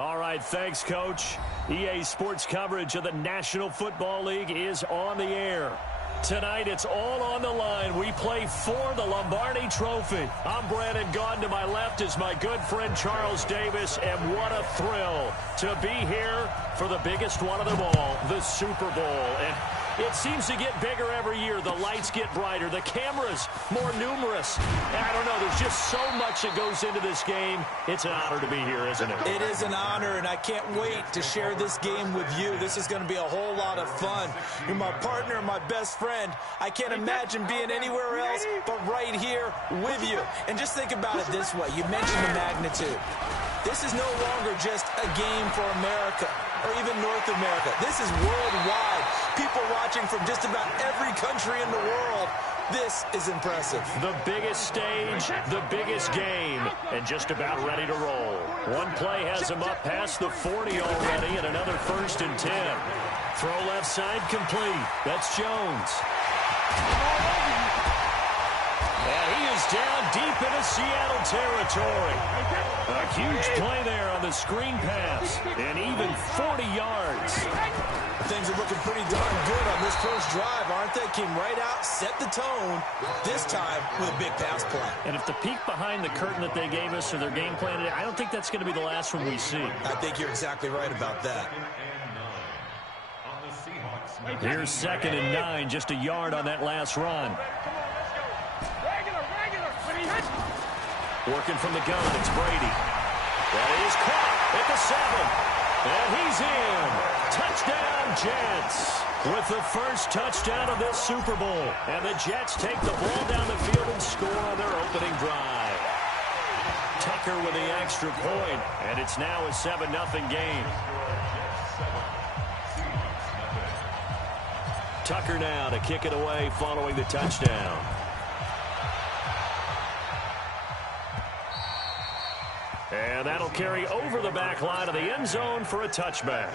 All right, thanks, Coach. EA Sports coverage of the National Football League is on the air. Tonight, it's all on the line. We play for the Lombardi Trophy. I'm Brandon Gaudin. To my left is my good friend Charles Davis, and what a thrill to be here for the biggest one of them all, the Super Bowl. And it seems to get bigger every year. The lights get brighter. The cameras more numerous. And I don't know, there's just so much that goes into this game. It's an honor to be here, isn't it? It is an honor, and I can't wait to share this game with you. This is going to be a whole lot of fun. You're my partner, my best friend. I can't imagine being anywhere else but right here with you. And just think about it this way. You mentioned the magnitude. This is no longer just a game for America or even North America. This is worldwide. People watching from just about every country in the world. This is impressive. The biggest stage, the biggest game, and just about ready to roll. One play has him up past the 40 already, and another 1st and 10. Throw left side complete. That's Jones. And he is down deep into Seattle territory. A huge play there on the screen pass, and even 40 yards. Things are looking pretty darn good on this first drive, aren't they? Came right out, set the tone, this time with a big pass play. And if the peek behind the curtain that they gave us or their game plan, I don't think that's going to be the last one we see. I think you're exactly right about that. Here's 2nd and 9, just a yard on that last run. Working from the gun, it's Brady. That is caught at the 7. And he's in. Touchdown, Jets. With the first touchdown of this Super Bowl. And the Jets take the ball down the field and score on their opening drive. Tucker with the extra point. And it's now a 7-0 game. Tucker now to kick it away following the touchdown. And that'll carry over the back line of the end zone for a touchback.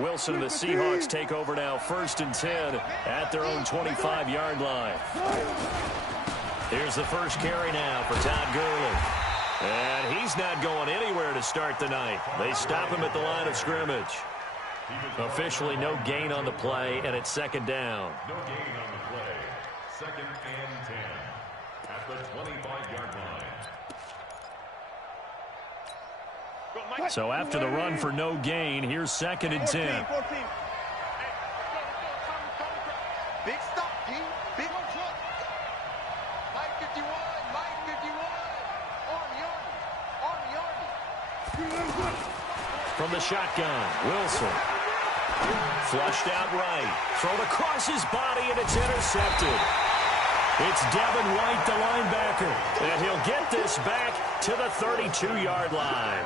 Wilson and the Seahawks take over now, 1st and 10 at their own 25-yard line. Here's the first carry now for Todd Gurley. And he's not going anywhere to start the night. They stop him at the line of scrimmage. Officially no gain on the play, and it's 2nd down. No gain on the play. 2nd and 10 at the 25-yard line. So after the run for no gain, here's 2nd and 10. 14. Big stop, G. Big one. Mike 51. Mike 51. Army. From the shotgun, Wilson. Flushed out right. Thrown across his body, and it's intercepted. It's Devin White, the linebacker. And he'll get this back to the 32-yard line.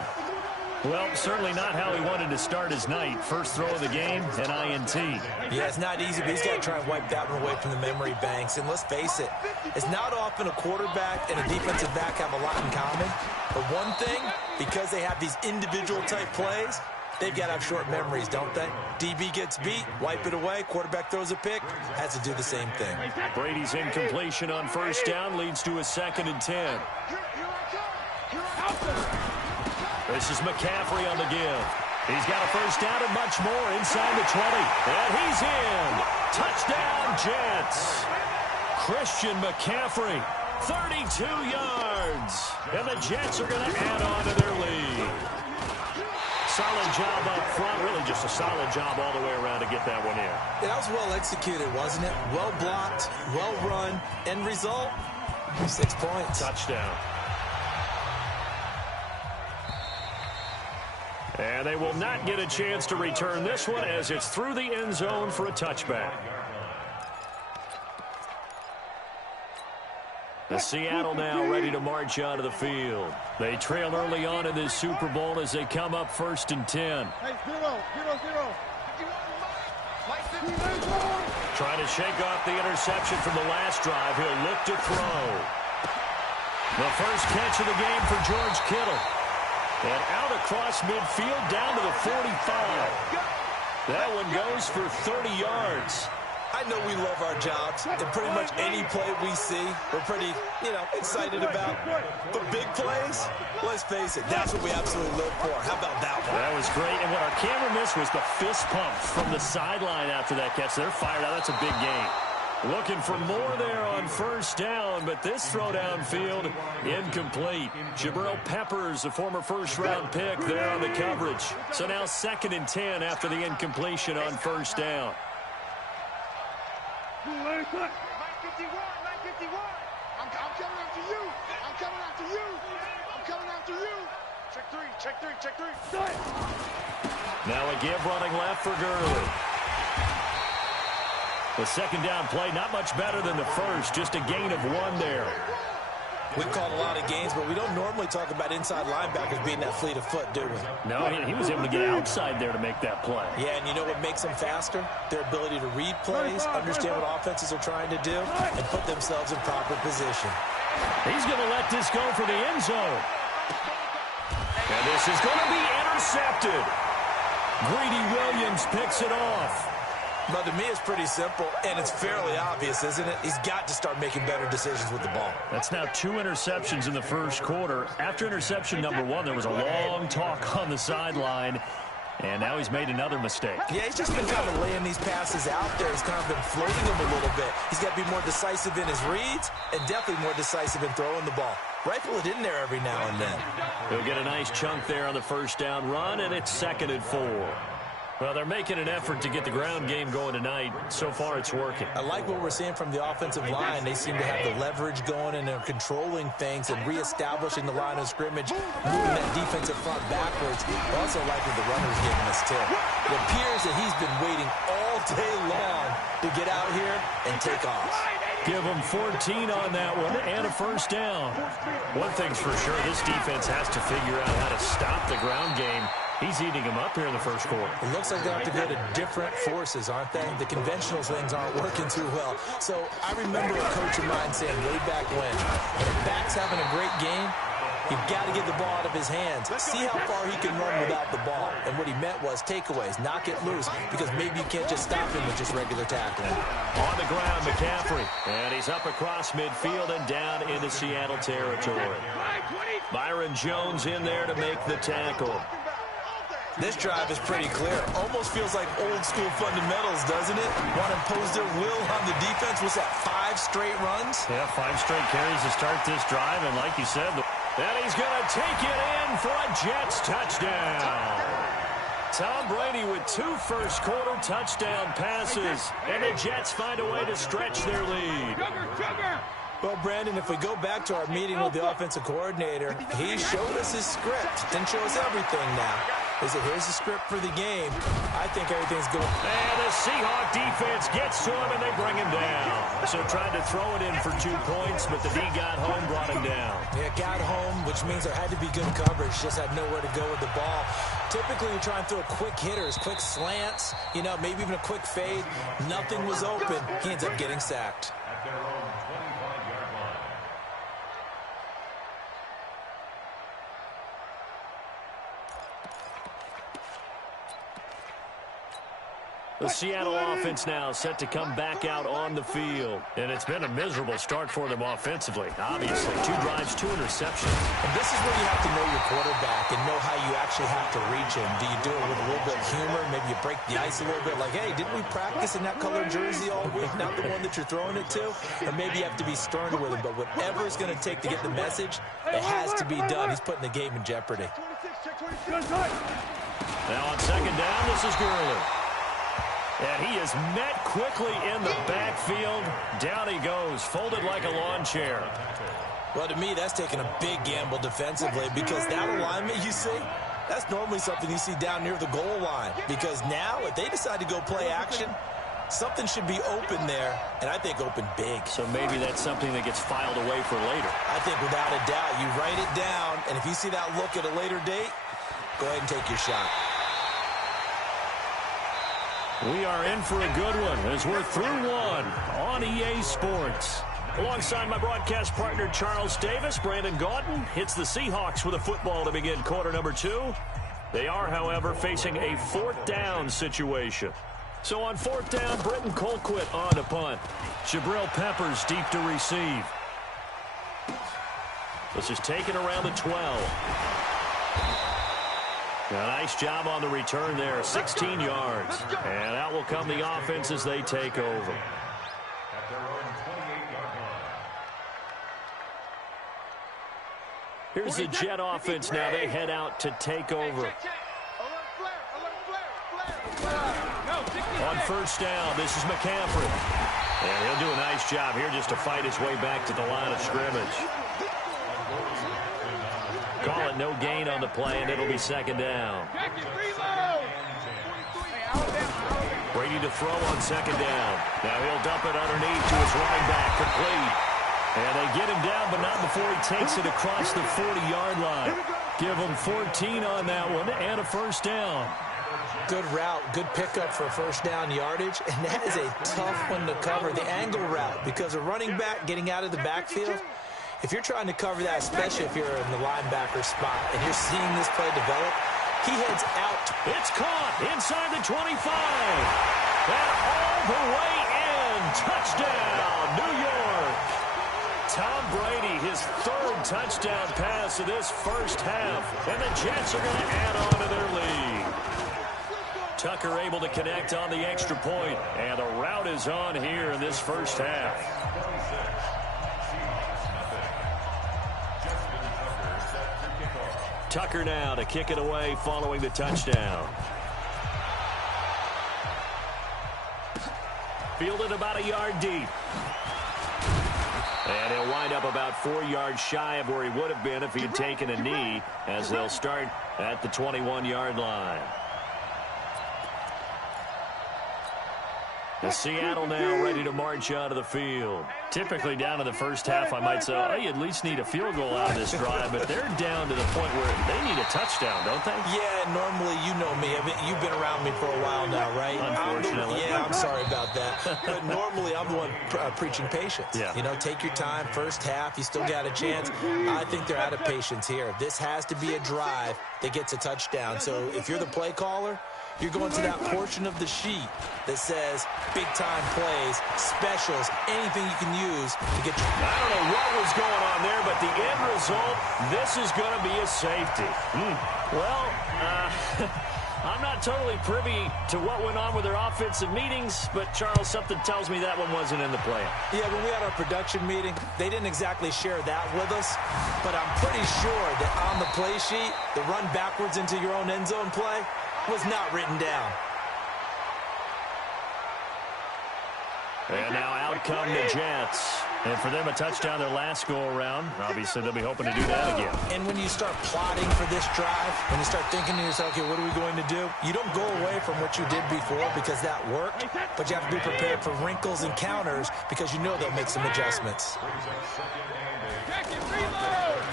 Well, certainly not how he wanted to start his night. First throw of the game, an INT. Yeah, it's not easy, but he's got to try and wipe that one away from the memory banks. And let's face it, it's not often a quarterback and a defensive back have a lot in common. But one thing, because they have these individual type plays, they've got to have short memories, don't they? DB gets beat, wipe it away, quarterback throws a pick, has to do the same thing. Brady's incompletion on 1st down leads to a 2nd and 10. This is McCaffrey on the give. He's got a 1st down and much more inside the 20. And he's in. Touchdown, Jets. Christian McCaffrey, 32 yards. And the Jets are going to add on to their lead. Solid job up front. Really just a solid job all the way around to get that one in. Yeah, that was well executed, wasn't it? Well blocked, well run. End result, 6 points. Touchdown. And they will not get a chance to return this one as it's through the end zone for a touchback. The Seattle now ready to march onto the field. They trail early on in this Super Bowl as they come up 1st and 10. Hey, 0. Trying to shake off the interception from the last drive. He'll look to throw. The first catch of the game for George Kittle. And out across midfield down to the 45. That one goes for 30 yards. I know we love our jobs, and pretty much any play we see, we're pretty, excited about. But big plays, let's face it, that's what we absolutely live for. How about that one? That was great, and what our camera missed was the fist pump from the sideline after that catch. They're fired out. That's a big game. Looking for more there on first down, but this throw downfield incomplete. Jabril Peppers, a former first-round pick, there on the coverage. So now 2nd and 10 after the incompletion on first down. 951, 951. I'm coming after you. I'm coming after you. I'm coming after you. Check three, check three, check three. Now a give running left for Gurley. The 2nd down play, not much better than the first, just a gain of 1 there. We've called a lot of games, but we don't normally talk about inside linebackers being that fleet of foot, do we? No, he was able to get outside there to make that play. Yeah, and you know what makes them faster? Their ability to read plays, understand what offenses are trying to do, and put themselves in proper position. He's going to let this go for the end zone. And this is going to be intercepted. Greedy Williams picks it off. But to me, it's pretty simple, and it's fairly obvious, isn't it? He's got to start making better decisions with the ball. That's now 2 interceptions in the first quarter. After interception number 1, there was a long talk on the sideline, and now he's made another mistake. Yeah, he's just been kind of laying these passes out there. He's kind of been floating them a little bit. He's got to be more decisive in his reads and definitely more decisive in throwing the ball. Rifle it in there every now and then. He'll get a nice chunk there on the first down run, and it's 2nd and 4. Well, they're making an effort to get the ground game going tonight. So far, it's working. I like what we're seeing from the offensive line. They seem to have the leverage going, and they're controlling things and reestablishing the line of scrimmage, moving that defensive front backwards. I also like what the runner's giving us, too. It appears that he's been waiting all day long to get out here and take off. Give him 14 on that one and a first down. One thing's for sure, this defense has to figure out how to stop the ground game. He's eating him up here in the first quarter. It looks like they have to go to different forces, aren't they? The conventional things aren't working too well. So I remember a coach of mine saying way back when a back's having a great game, you've got to get the ball out of his hands. See how far he can run without the ball. And what he meant was takeaways, knock it loose, because maybe you can't just stop him with just regular tackling. On the ground, McCaffrey. And he's up across midfield and down into Seattle territory. Byron Jones in there to make the tackle. This drive is pretty clear. Almost feels like old school fundamentals, doesn't it? Want to impose their will on the defense. Was that 5 straight runs? Yeah, 5 straight carries to start this drive. And like you said, and he's going to take it in for a Jets touchdown. Tom Brady with 2 first-quarter touchdown passes. And the Jets find a way to stretch their lead. Well, Brandon, if we go back to our meeting with the offensive coordinator, he showed us his script. Didn't show us everything now. He said, here's the script for the game. I think everything's going. And the Seahawk defense gets to him, and they bring him down. So tried to throw it in for 2 points, but the D got home, brought him down. Yeah, got home, which means there had to be good coverage. Just had nowhere to go with the ball. Typically, you try and throw quick hitters, quick slants, maybe even a quick fade. Nothing was open. He ends up getting sacked. At their own 25-yard line. The Seattle offense now set to come back out on the field. And it's been a miserable start for them offensively. Obviously, 2 drives, 2 interceptions. And this is where you have to know your quarterback and know how you actually have to reach him. Do you do it with a little bit of humor? Maybe you break the ice a little bit like, hey, didn't we practice in that colored jersey all week? Not the one that you're throwing it to? Or maybe you have to be sterner with him. But whatever it's going to take to get the message, it has to be done. He's putting the game in jeopardy. Now on 2nd down, this is Gurley. And he is met quickly in the backfield. Down he goes, folded like a lawn chair. Well, to me, that's taking a big gamble defensively because that alignment you see, that's normally something you see down near the goal line. Because now, if they decide to go play action, something should be open there, and I think open big. So maybe that's something that gets filed away for later. I think without a doubt, you write it down, and if you see that look at a later date, go ahead and take your shot. We are in for a good one as we're through 1 on EA Sports. Alongside my broadcast partner Charles Davis, Brandon Gaudin hits the Seahawks with a football to begin quarter number 2. They are, however, facing a 4th down situation. So on fourth down, Britton Colquitt on to punt. Jabril Peppers deep to receive. This is taken around the 12. A nice job on the return there, 16 yards. And out will come the offense as they take over. At their own 28-yard line. Here's the Jet offense now. They head out to take over. On first down, this is McCaffrey. And he'll do a nice job here just to fight his way back to the line of scrimmage. Call it no gain on the play, and it'll be second down. Brady to throw on second down. Now he'll dump it underneath to his running back, complete. And they get him down, but not before he takes it across the 40-yard line. Give him 14 on that one and a first down. Good route, good pickup for first down yardage, and that is a tough one to cover, the angle route, because a running back getting out of the backfield, if you're trying to cover that, especially if you're in the linebacker spot and you're seeing this play develop, he heads out. It's caught inside the 25. And all the way in. Touchdown, New York. Tom Brady, his third touchdown pass of this first half. And the Jets are going to add on to their lead. Tucker able to connect on the extra point. And the route is on here in this first half. Tucker now to kick it away following the touchdown. Fielded about a yard deep. And he'll wind up about 4 yards shy of where he would have been if he had taken a knee, as they'll start at the 21-yard line. The Seattle now ready to march out of the field. Typically down in the first half, I might say, oh, you at least need a field goal out of this drive, but they're down to the point where they need a touchdown, don't they? Yeah, normally, you know me. You've been around me for a while now, right? Unfortunately. I'm sorry about that. But normally, I'm the one preaching patience. Yeah. You know, take your time. First half, you still got a chance. I think they're out of patience here. This has to be a drive that gets a touchdown. So if you're the play caller, you're going to that portion of the sheet that says big-time plays, specials, anything you can use to get you. I don't know what was going on there, but the end result, this is going to be a safety. Well, I'm not totally privy to what went on with their offensive meetings, but, Charles, something tells me that one wasn't in the plan. Yeah, when we had our production meeting, they didn't exactly share that with us, but I'm pretty sure that on the play sheet, the run backwards into your own end zone play was not written down. And now out come the Jets. And for them, a touchdown their last go-around. Obviously, they'll be hoping to do that again. And when you start plotting for this drive, when you start thinking to yourself, okay, what are we going to do? You don't go away from what you did before because that worked, but you have to be prepared for wrinkles and counters because you know they'll make some adjustments.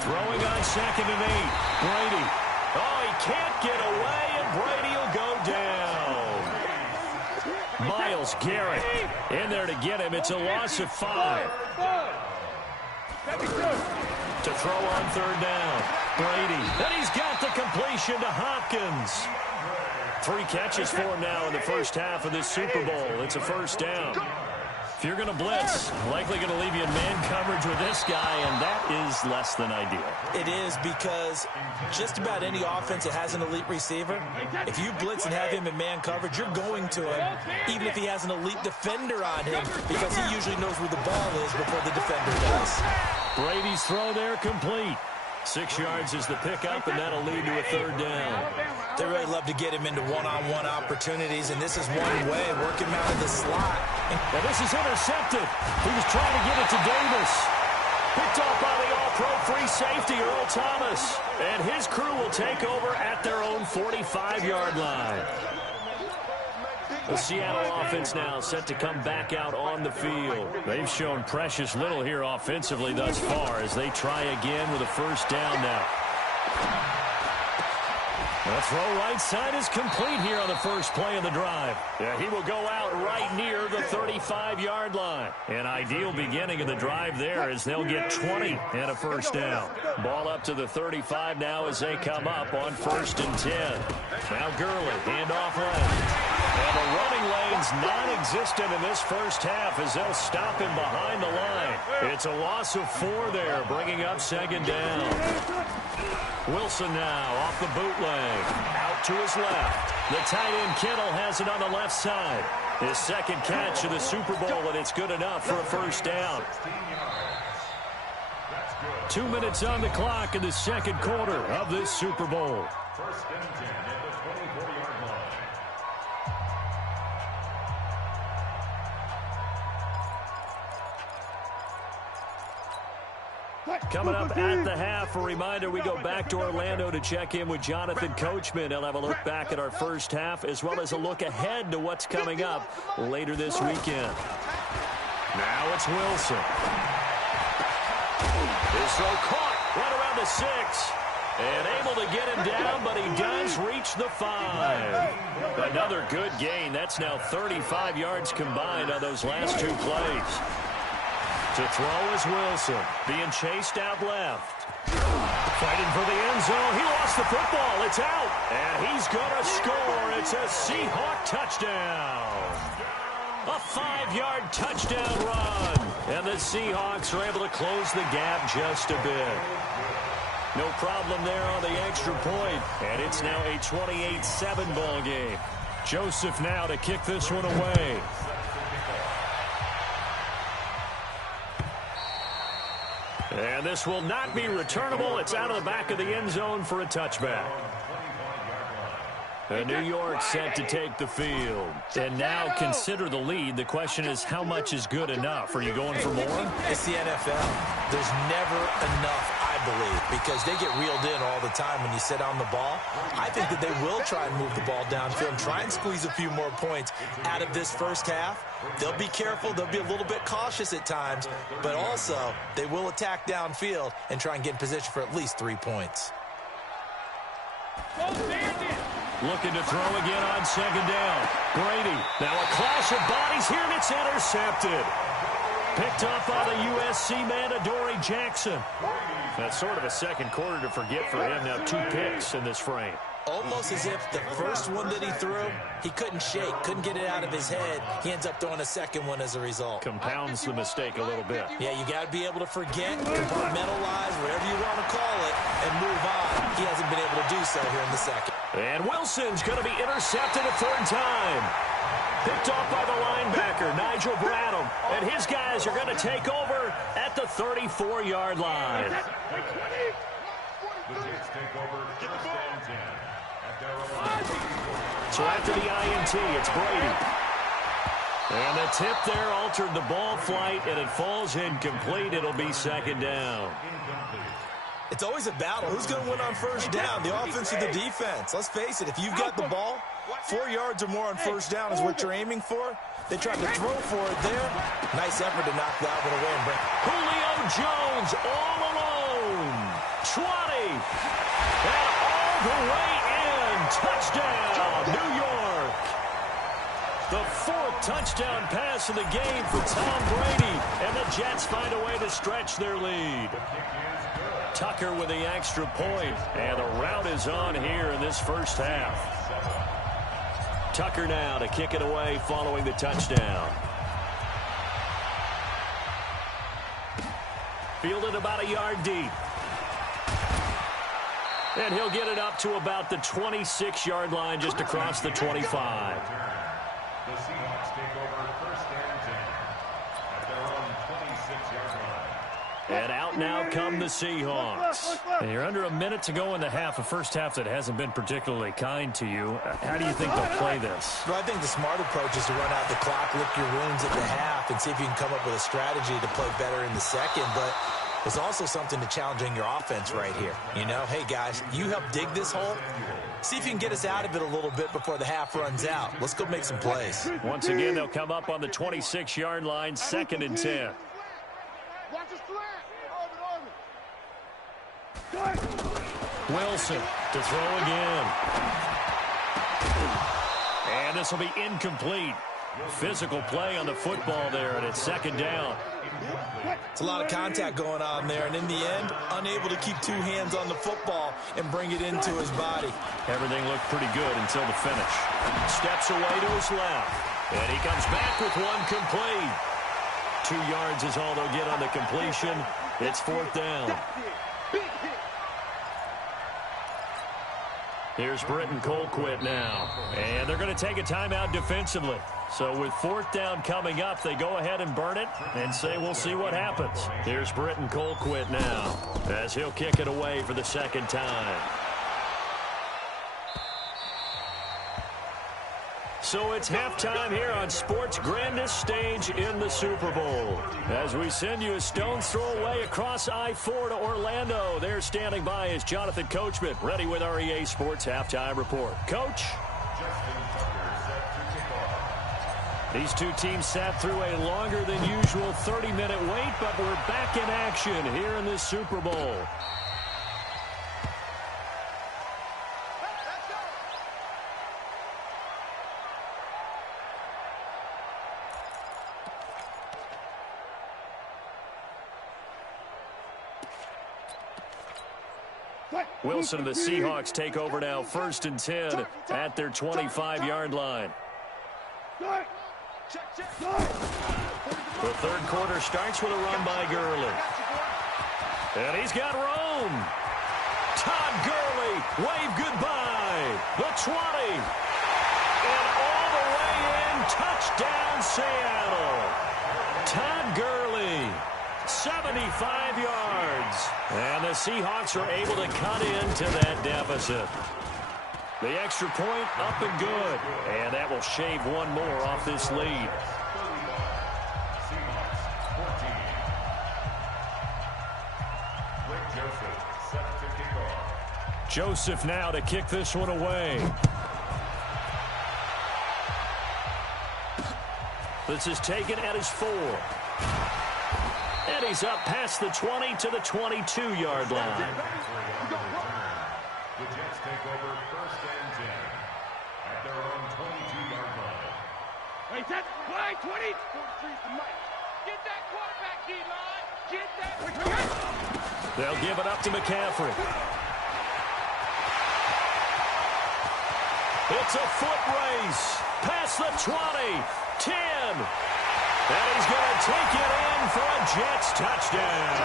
Throwing on 2nd and 8. Brady. Oh, he can't get away, and Brady will go down. Myles Garrett in there to get him. It's a loss of 5. To throw on 3rd down. Brady. And he's got the completion to Hopkins. 3 catches for him now in the first half of this Super Bowl. It's a first down. If you're going to blitz, likely going to leave you in man coverage with this guy, and that is less than ideal. It is, because just about any offense that has an elite receiver, if you blitz and have him in man coverage, you're going to him, even if he has an elite defender on him, because he usually knows where the ball is before the defender does. Brady's throw there complete. 6 yards is the pickup, and that'll lead to a 3rd down. They really love to get him into one-on-one opportunities, and this is one way, work him out of the slot. Well, this is intercepted. He was trying to get it to Davis. Picked off by the all-pro free safety, Earl Thomas. And his crew will take over at their own 45-yard line. The Seattle offense now set to come back out on the field. They've shown precious little here offensively thus far as they try again with a first down now. The throw right side is complete here on the first play of the drive. Yeah, he will go out right near the 35-yard line. An ideal beginning of the drive there as they'll get 20 and a first down. Ball up to the 35 now as they come up on 1st and 10. Now Gurley, handoff left. And the running lane's non-existent in this first half as they'll stop him behind the line. It's a loss of 4 there, bringing up second down. Wilson now off the bootleg. Out to his left. The tight end Kittle has it on the left side. His second catch of the Super Bowl, and it's good enough for a first down. 2 minutes on the clock in the second quarter of this Super Bowl. First and 10 at the 24-yard line. Coming up at the half, a reminder, we go back to Orlando to check in with Jonathan Coachman. He'll have a look back at our first half as well as a look ahead to what's coming up later this weekend. Now it's Wilson. His throw caught right around the 6. And able to get him down, but he does reach the 5. Another good gain. That's now 35 yards combined on those last 2 plays. To throw is Wilson, being chased out left. Fighting for the end zone. He lost the football. It's out. And he's going to score. It's a Seahawk touchdown. A 5-yard touchdown run. And the Seahawks are able to close the gap just a bit. No problem there on the extra point. And it's now a 28-7 ball game. Joseph now to kick this one away. And this will not be returnable. It's out of the back of the end zone for a touchback. And New York set to take the field. And now consider the lead. The question is, how much is good enough? Are you going for more? It's the NFL. There's never enough, I believe, because they get reeled in all the time when you sit on the ball. I think that they will try and move the ball downfield and try and squeeze a few more points out of this first half. They'll be careful. They'll be a little bit cautious at times, but also they will attack downfield and try and get in position for at least 3 points. Looking to throw again on second down. Brady. Now a clash of bodies here, and it's intercepted. Picked up by the USC man, Adoree Jackson. That's sort of a second quarter to forget for him. Now 2 picks in this frame. Almost as if the first one that he threw, he couldn't shake, couldn't get it out of his head. He ends up throwing a second one as a result. Compounds the mistake a little bit. Yeah, you got to be able to forget, compartmentalize, whatever you want to call it, and move on. He hasn't been able to do so here in the second. And Wilson's going to be intercepted a 3rd time. Picked off by the linebacker, Nigel Bradham. And his guys are going to take over at the 34-yard line. The Jets take over first and 10 at their own. So after the INT, it's Brady. And the tip there altered the ball flight, and it falls incomplete. It'll be second down. It's always a battle. Who's going to win on first down, the offense or the defense? Let's face it, if you've got the ball, 4 yards or more on first down is what you're aiming for. They tried to throw for it there. Nice effort to knock that one away and bring Julio Jones all alone. 20. And all the way in. Touchdown, New York. The 4th touchdown pass of the game for Tom Brady. And the Jets find a way to stretch their lead. Tucker with the extra point. And the rout is on here in this first half. Tucker now to kick it away following the touchdown. Fielded about a yard deep. And he'll get it up to about the 26-yard line just across the 25. The Seahawks take over first and 10 at their own 26-yard line. And out now come the Seahawks. And you're under a minute to go in the half, a first half that hasn't been particularly kind to you. How do you think they'll play this? Well, I think the smart approach is to run out the clock, lick your wounds at the half, and see if you can come up with a strategy to play better in the second. But there's also something to challenging your offense right here. You know, hey, guys, you help dig this hole. See if you can get us out of it a little bit before the half runs out. Let's go make some plays. Once again, they'll come up on the 26-yard line, 2nd and 10. Watch the slant. Wilson to throw again. And this will be incomplete. Physical play on the football there, and it's second down. It's a lot of contact going on there, and in the end, unable to keep two hands on the football and bring it into his body. Everything looked pretty good until the finish. Steps away to his left, and he comes back with one complete. 2 yards is all they'll get on the completion. It's fourth down. Here's Britton Colquitt now. And they're going to take a timeout defensively. So with fourth down coming up, they go ahead and burn it and say we'll see what happens. Here's Britton Colquitt now as he'll kick it away for the second time. So it's halftime here on sports' grandest stage in the Super Bowl. As we send you a stone's throw away across I-4 to Orlando. There standing by is Jonathan Coachman, ready with our EA Sports Halftime Report. Coach? These two teams sat through a longer than usual 30-minute wait, but we're back in action here in this Super Bowl. Wilson and the Seahawks take over now, 1st and 10 at their 25-yard line. The third quarter starts with a run by Gurley. And he's got room. Todd Gurley, wave goodbye. The 20. And all the way in, touchdown Seattle. Todd Gurley, 75 yards. And the Seahawks are able to cut into that deficit. The extra point up and good. And that will shave one more off this lead. Joseph now to kick this one away. This is taken at his 4. And he's up past the 20 to the 22-yard line. The Jets take over 1st and 10 at their own 22-yard line. Wait, that's why 20. 43's the mic. Get that quarterback, D-line. Get that. They'll give it up to McCaffrey. It's a foot race. Past the 20. 10. And he's going to take it in for a Jets touchdown.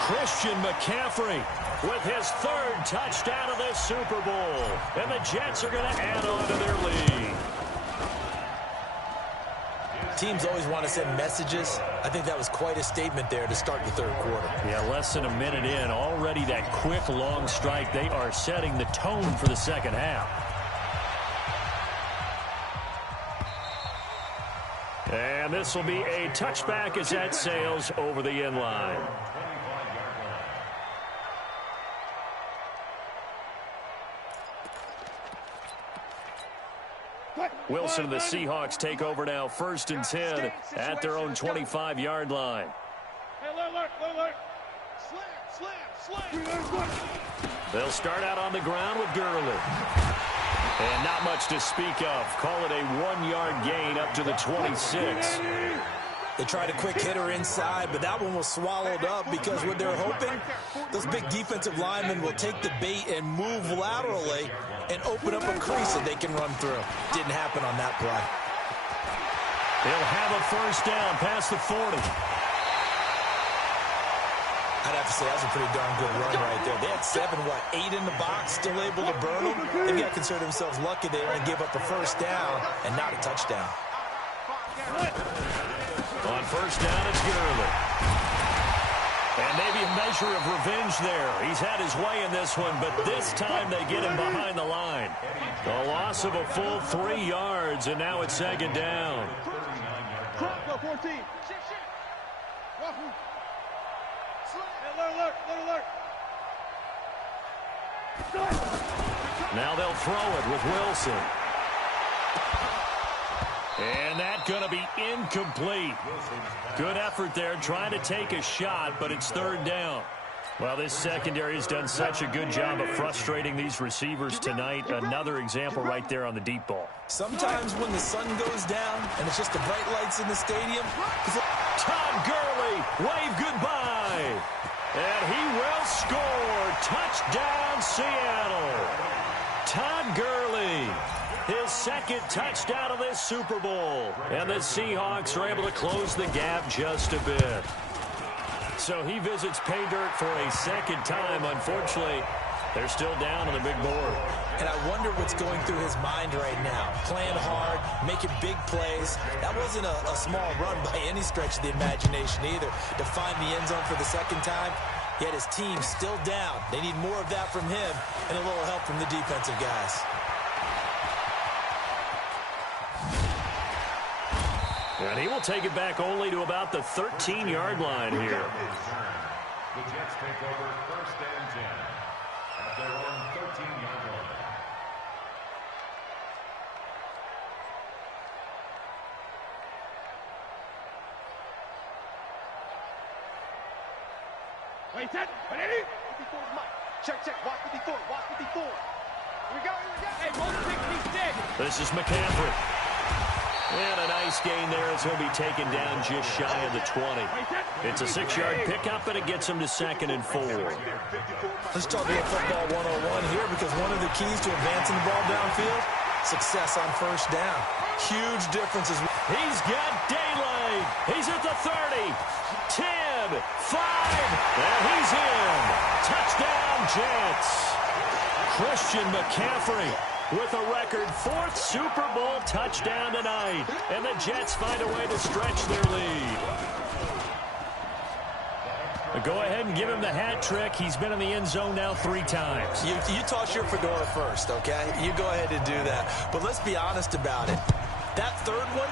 Christian McCaffrey with his 3rd touchdown of this Super Bowl. And the Jets are going to add on to their lead. Teams always want to send messages. I think that was quite a statement there to start the third quarter. Yeah, less than a minute in. Already that quick, long strike. They are setting the tone for the second half. And this will be a touchback as that sails over the end line. Wilson and the Seahawks take over now, 1st and 10 at their own 25-yard line. They'll start out on the ground with Gurley. And not much to speak of. Call it a 1-yard gain up to the 26. They tried a quick hitter inside, but that one was swallowed up because what they're hoping, those big defensive linemen will take the bait and move laterally and open up a crease that they can run through. Didn't happen on that play. They'll have a 1st down past the 40. I'd have to say that's a pretty darn good run right there. They had 8 in the box, still able to burn them. They've got to consider themselves lucky they only give up a 1st down and not a touchdown. On 1st down, it's Gurley. And maybe a measure of revenge there. He's had his way in this one, but this time they get him behind the line. A loss of a full 3 yards, and now it's 2nd down. 14. Now they'll throw it with Wilson. And that's going to be incomplete. Good effort there trying to take a shot, but it's 3rd down. Well, this secondary has done such a good job of frustrating these receivers tonight. Another example right there on the deep ball. Sometimes when the sun goes down and it's just the bright lights in the stadium. Todd Gurley, wave goodbye. And he will score. Touchdown, Seattle. Todd Gurley, his second touchdown of this Super Bowl. And the Seahawks are able to close the gap just a bit. So he visits pay dirt for a second time. Unfortunately, they're still down on the big board. And I wonder what's going through his mind right now. Playing hard, making big plays. That wasn't a small run by any stretch of the imagination either. To find the end zone for the second time, yet his team's still down. They need more of that from him and a little help from the defensive guys. And he will take it back only to about the 13-yard line here. The Jets take over 1st and 10 at their own 13-yard line. Wait, set. Ready? 54 is Mike. Check, check. Watch 54. Watch 54. Here we go. Here we go. Hey, 166. This is McCaffrey. And a nice gain there as he'll be taken down just shy of the 20. It's a 6-yard pickup, and it gets him to 2nd and 4. Let's talk about football 101 here, because one of the keys to advancing the ball downfield, success on first down. Huge differences. He's got daylight. He's at the 30, 10, 5, and he's in. Touchdown, Jets. Christian McCaffrey with a record 4th Super Bowl touchdown tonight. And the Jets find a way to stretch their lead. Go ahead and give him the hat trick. He's been in the end zone now 3 times. You toss your fedora first, okay? You go ahead and do that. But let's be honest about it. That third one,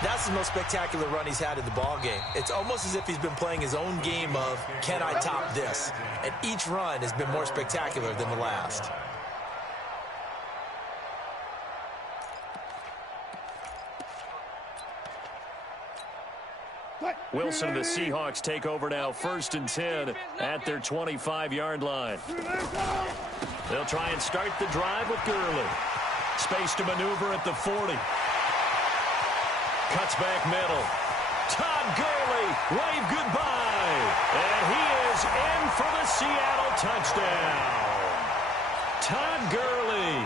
that's the most spectacular run he's had in the ball game. It's almost as if he's been playing his own game of, can I top this? And each run has been more spectacular than the last. Wilson and the Seahawks take over now, 1st and 10 at their 25-yard line. They'll try and start the drive with Gurley. Space to maneuver at the 40. Cuts back middle. Todd Gurley, wave goodbye. And he is in for the Seattle touchdown. Todd Gurley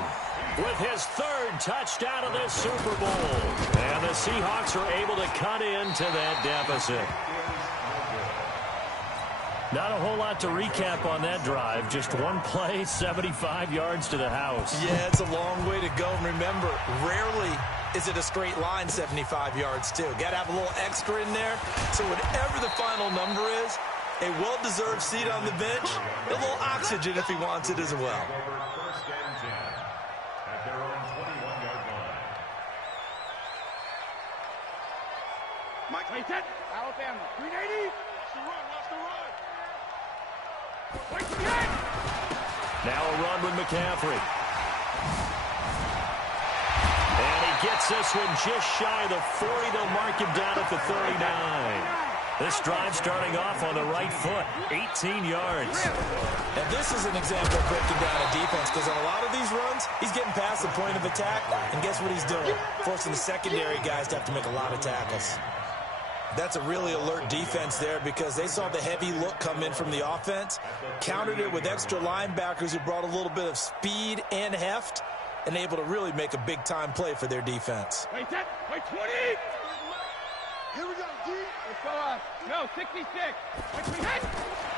with his 3rd touchdown of this Super Bowl. And the Seahawks are able to cut into that deficit. Not a whole lot to recap on that drive. Just one play, 75 yards to the house. Yeah, it's a long way to go. And remember, rarely is it a straight line 75 yards, too. Got to have a little extra in there. So whatever the final number is, a well-deserved seat on the bench, a little oxygen if he wants it as well. Mike, wait, set. Alabama, 380. Watch the run, watch the run. Wait, set. Now a run with McCaffrey. And he gets this one just shy of the 40. They'll mark him down at the 39. This drive starting off on the right foot, 18 yards. And this is an example of breaking down a defense, because on a lot of these runs, he's getting past the point of attack, and guess what he's doing? Forcing the secondary guys to have to make a lot of tackles. That's a really alert defense there, because they saw the heavy look come in from the offense, countered it with extra linebackers who brought a little bit of speed and heft, and able to really make a big-time play for their defense. Wait, set. Wait, 20. Here we go, D. Let's go up. No, 66. Wait, we hit.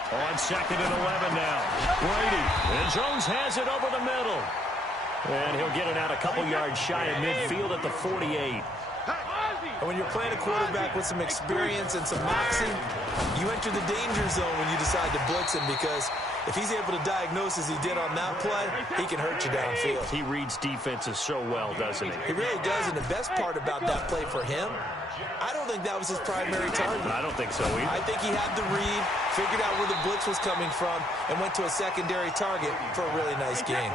On 2nd and 11 now. Brady. And Jones has it over the middle. And he'll get it out a couple yards shy of midfield at the 48. And when you're playing a quarterback with some experience and some moxie, you enter the danger zone when you decide to blitz him, because if he's able to diagnose as he did on that play, he can hurt you downfield. He reads defenses so well, doesn't he? He really does, and the best part about that play for him, I don't think that was his primary target. I don't think so either. I think he had the read, figured out where the blitz was coming from, and went to a secondary target for a really nice game.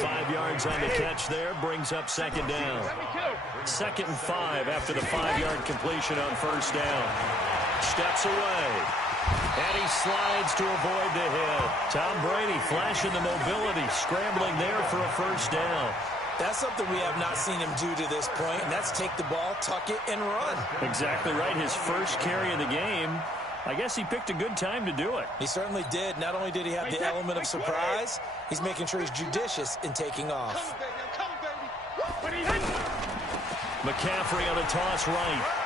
5 yards on the catch there, brings up 2nd down. 2nd and 5 after the 5-yard completion on 1st down. Steps away. And he slides to avoid the hit. Tom Brady flashing the mobility, scrambling there for a first down. That's something we have not seen him do to this point, and that's take the ball, tuck it, and run. Exactly right. His first carry of the game. I guess he picked a good time to do it. He certainly did. Not only did he have the element of surprise, he's making sure he's judicious in taking off. McCaffrey on a toss right.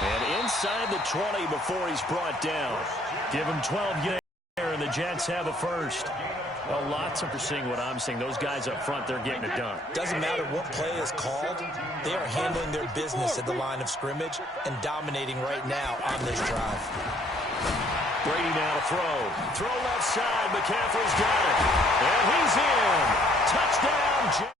And inside the 20 before he's brought down. Give him 12 there, and the Jets have a first. Well, lots of seeing what I'm seeing. Those guys up front, they're getting it done. Doesn't matter what play is called. They are handling their business at the line of scrimmage and dominating right now on this drive. Brady now to throw. Throw left side. McCaffrey's got it. And he's in. Touchdown, Jets.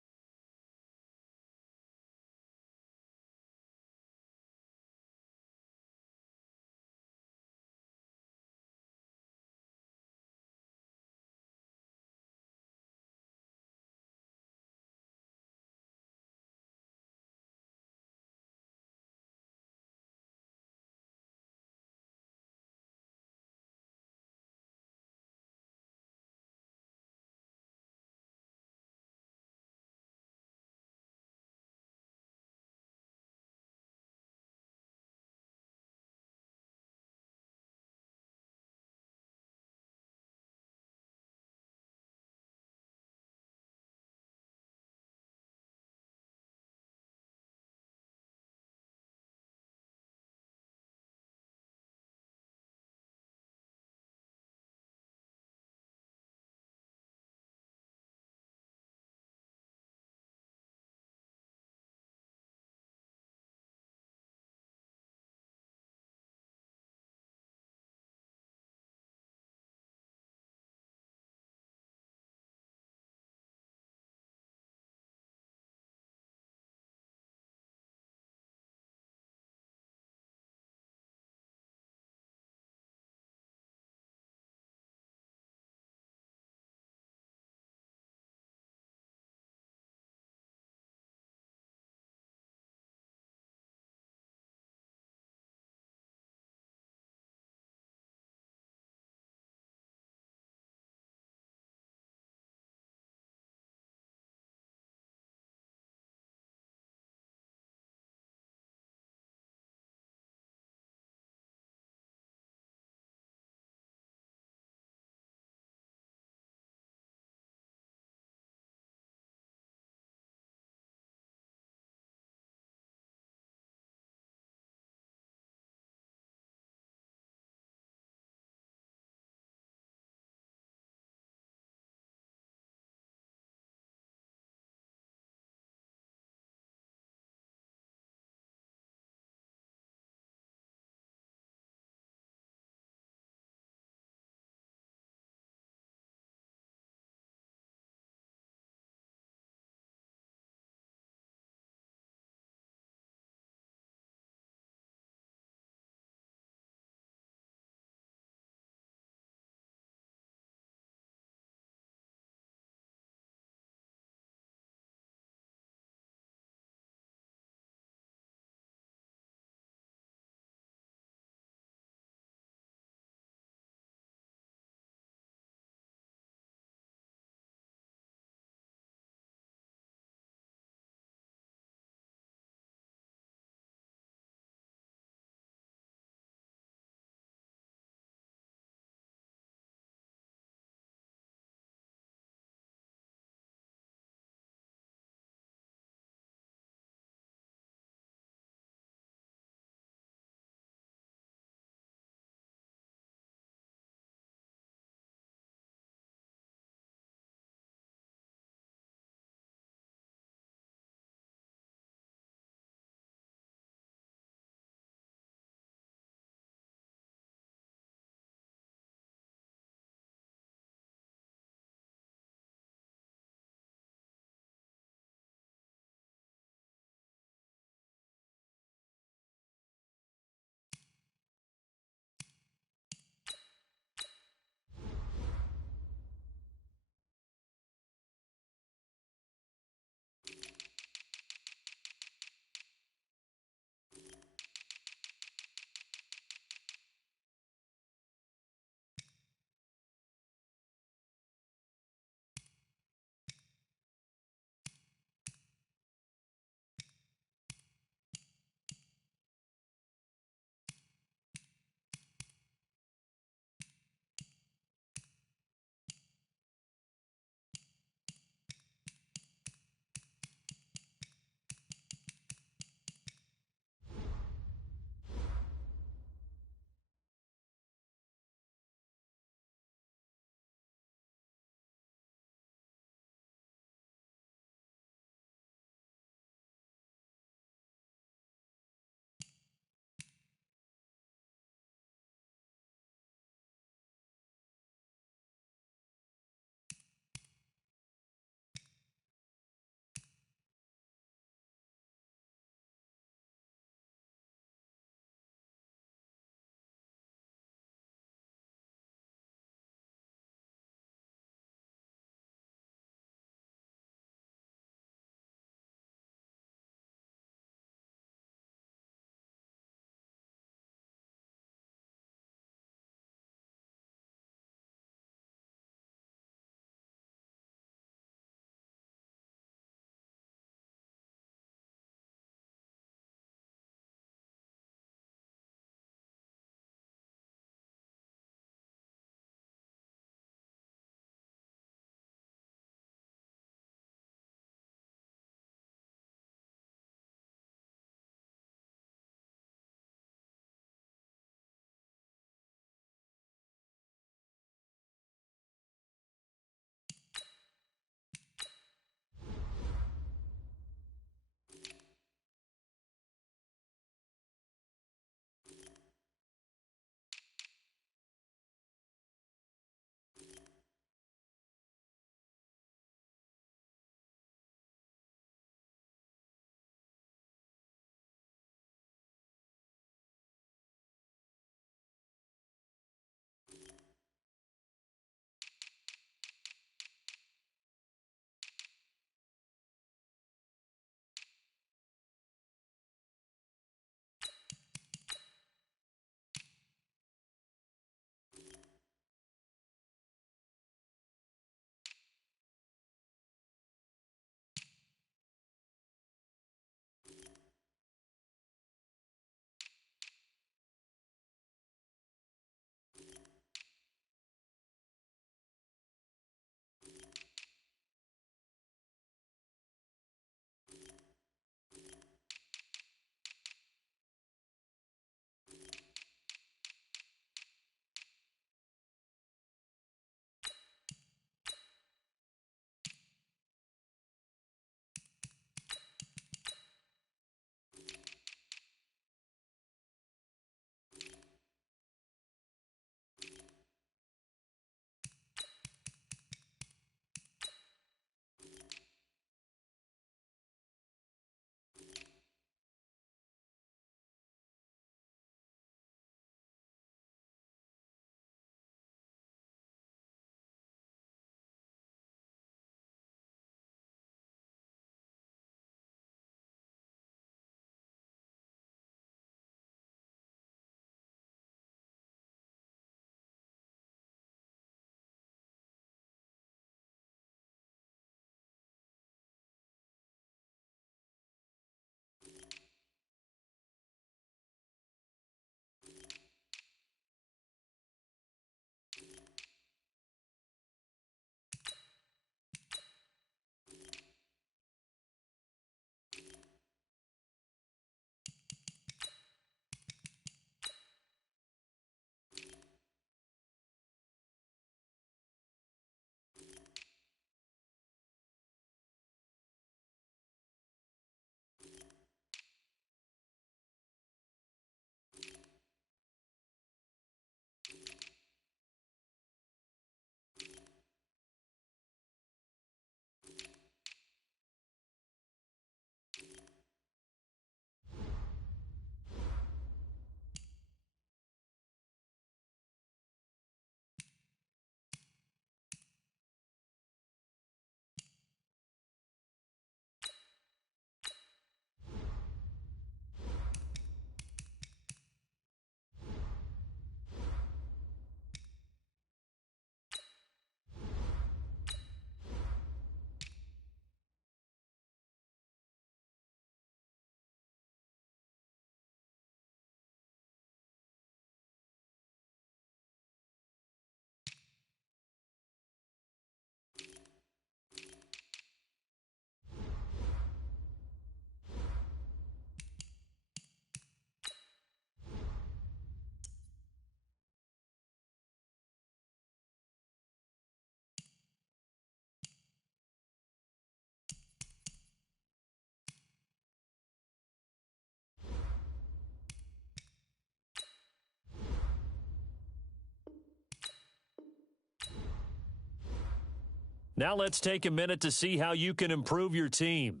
Now let's take a minute to see how you can improve your team.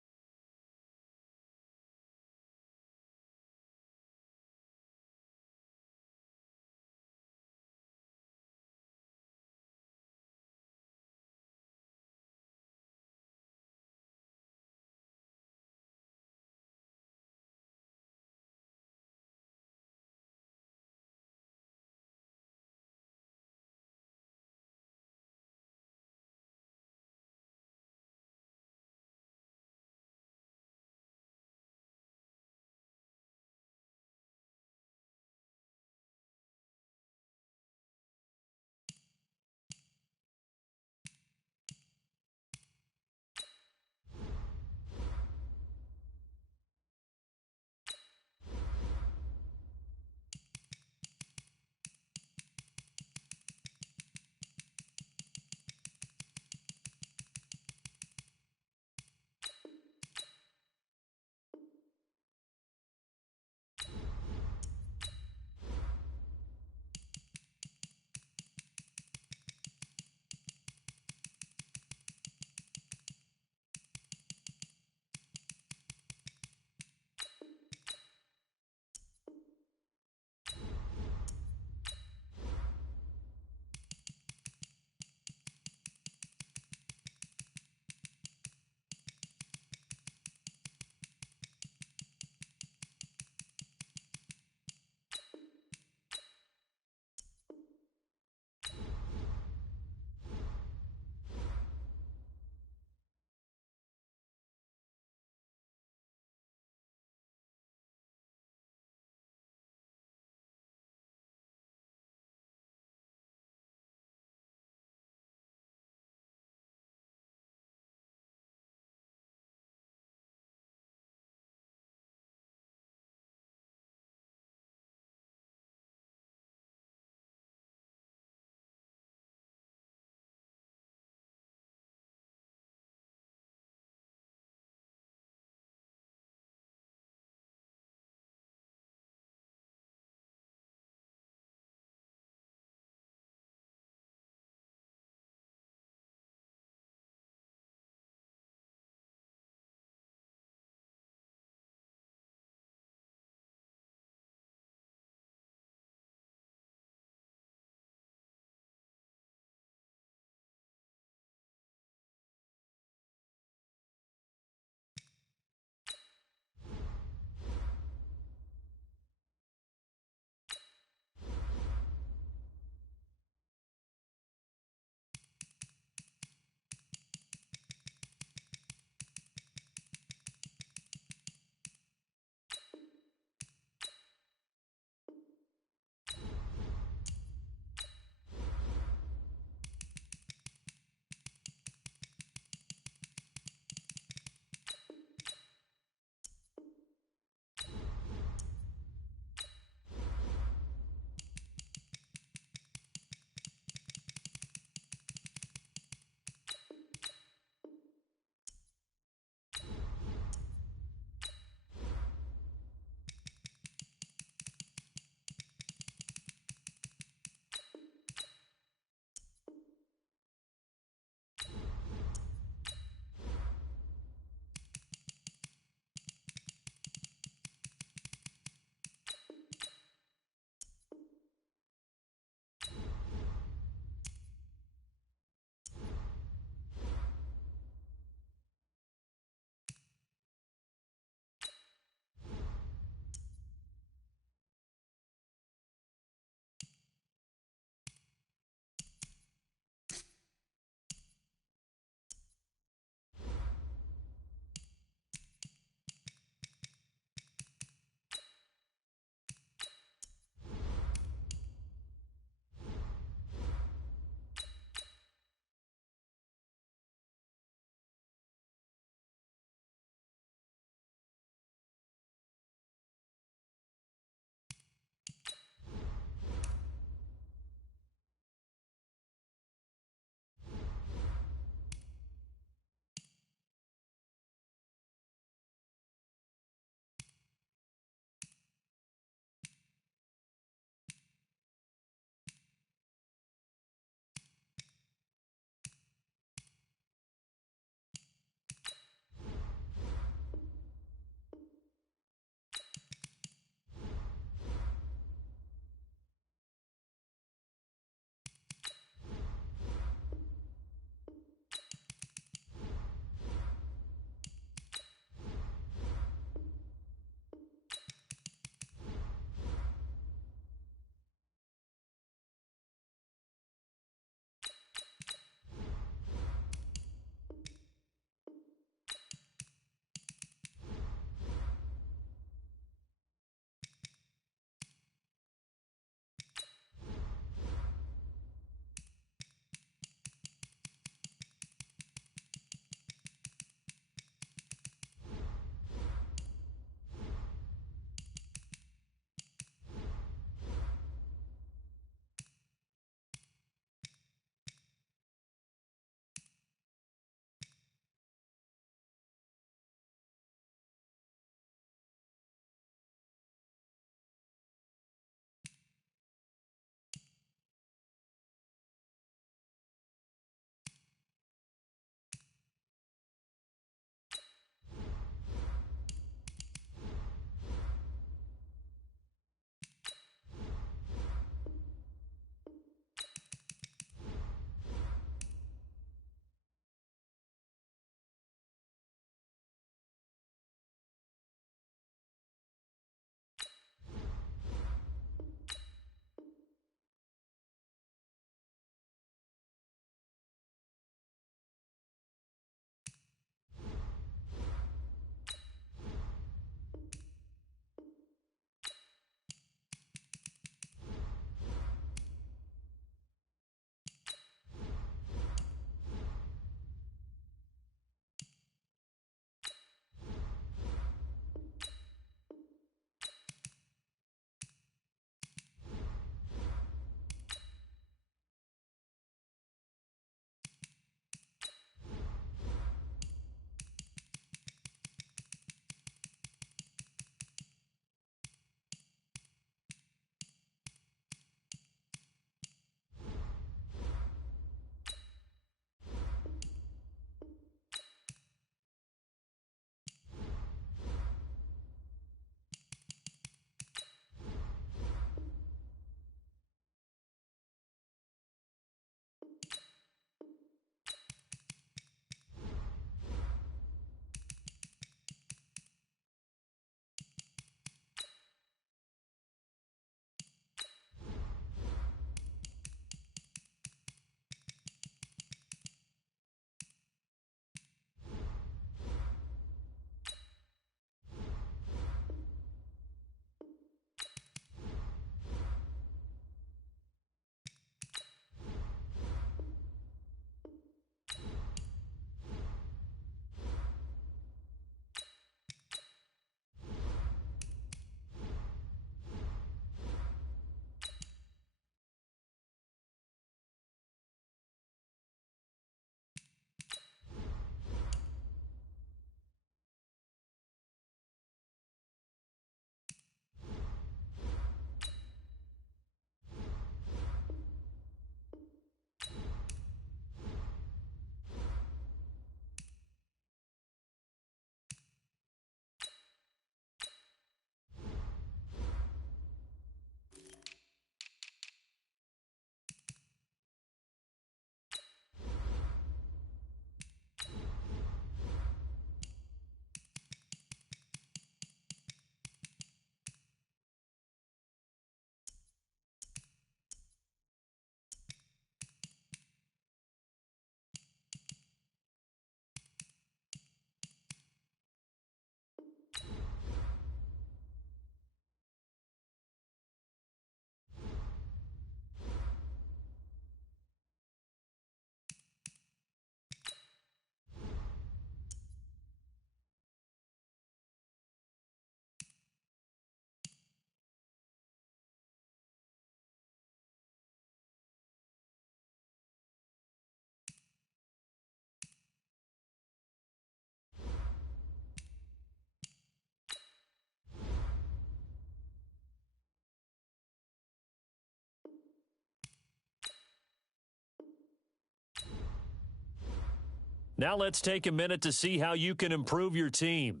Now let's take a minute to see how you can improve your team.